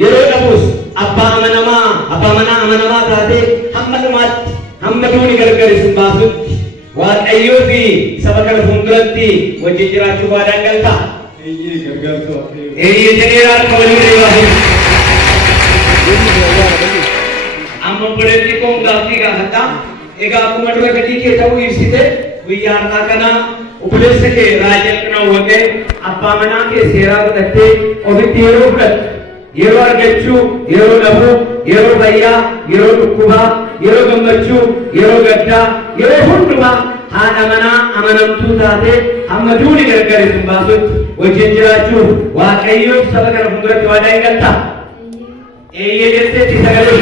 yeroo dhabus abbaa amanamaa taate hamma dhumaatti hamma duuni gargar isin baasutti waaqayyoo fi saba kana fuulduratti wajjin jiraachuu waadaan galtaa. Eeyyee jedheera harka waliin reebaa. Amma obboleettii koo gaaffii gaafadha. Egaa akkuma dura gadii kee ta'uu ibsite guyyaa har'aa kana obboleessa kee raajii akkana uwwaqee abbaa manaa kee seeraa godhattee ofitti yeroo fudhattu yeroo argachuu yeroo dhabuu yeroo fayyaa yeroo dhukkubaa yeroo gammachuu yeroo gaddaa yeroo hundumaa haadha manaa amanamtuu taate hamma duuni gargar isin baasutti wajjin jiraachuuf waaqayyoo saba kana fuulduratti waadaa hin galtaa. Eeyyee jetteetti sagalee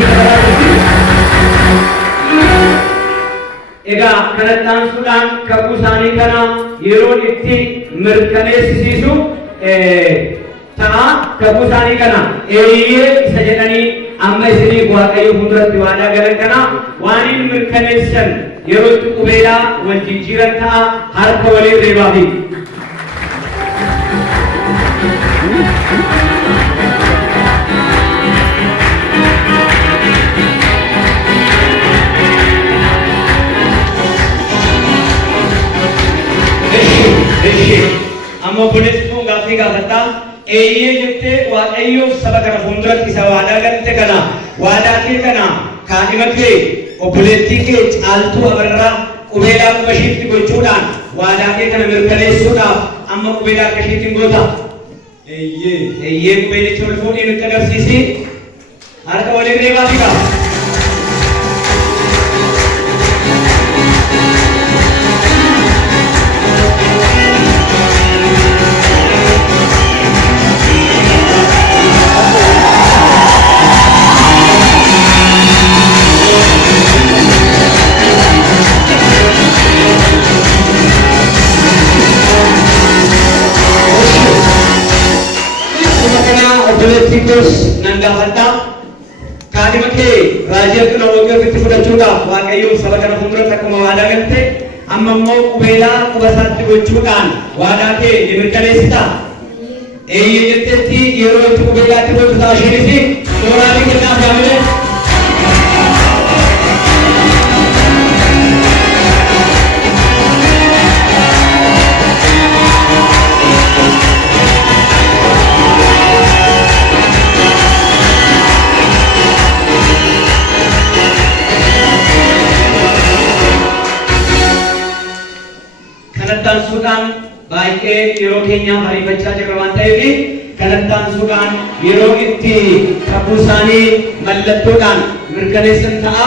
egaa kanattaan suudhaan kakuu isaanii kana yeroo itti mirkaneessisiisu ta'a kakuu isaanii kana eeyyee isa jedhanii amma isinii waaqayyo fuulduratti waadaa galan kana waan hin mirkaneessan yeroo itti qubeelaa wal jijjiiran ta'a harka waliin reebaafi. Amma obboleessi kun gaaffii gaafadha. Eeyyee jettee waaqayyoof saba kana fuulduratti isa waadaa galate kana waadaa kee kana kaadhima kee obboleettii kee caaltuu abarraa qubeelaa quba ishiitti gochuudhaan waadaa kee kana mirkaneessuudhaaf amma qubeelaa akka ishiitti goota. Eeyyee qubeelicha ol fuudhee nutti agarsiisi. Harka waliin reebaa figaa. Terus nanda hatta kadi make raja kena wakil kita sudah cuda waaqayyo saba kana fuulduratti akkuma waadaa galte amma immoo qubeelaa quba isaatti gochuudhaan waadaa kee ni mirkaneessita. Eeyyee jetteetti yeroo itti qubeelaatti gochu ta'a isheenis mooraalii kennaaf yaamile. Suudhaan baay'ee yeroo keenyaaf ariifachaa jirra waan ta'eef kanattaan suudhaan yeroo itti kakuu isaanii mallattoodhaan mirkaneessan ta'a.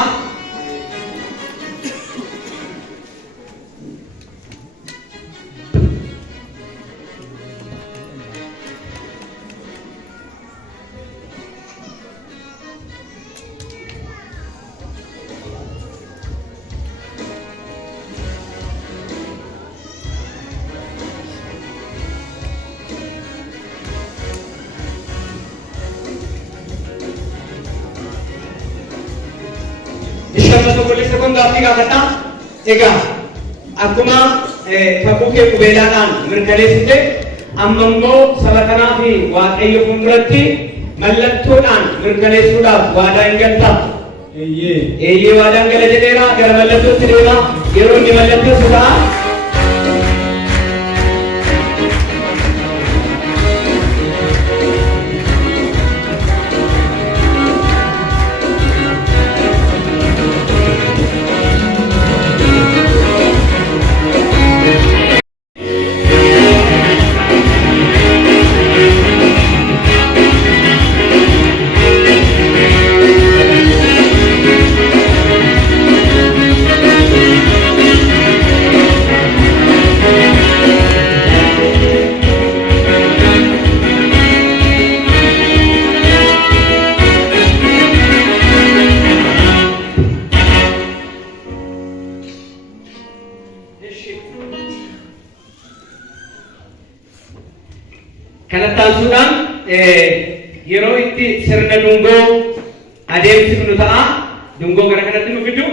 Ishama boleh sekon gaaffii gaafadha. Egaa akkuma kakuu kee qubeelaadhaan mirkaneessite amma immoo saba kanaa fi waaqayyo fuulduratti mallattoodhaan mirkaneessuudhaaf waadaa hin galtaa. Eeyyee waadaan gala jedheera gara mallattootti deema yeroo inni mallatteessu ta'a. Kanattaan suudhaan yeroo itti sirna dungoo adeemsifnu ta'a. Dungoo gara kanatti nu fidu.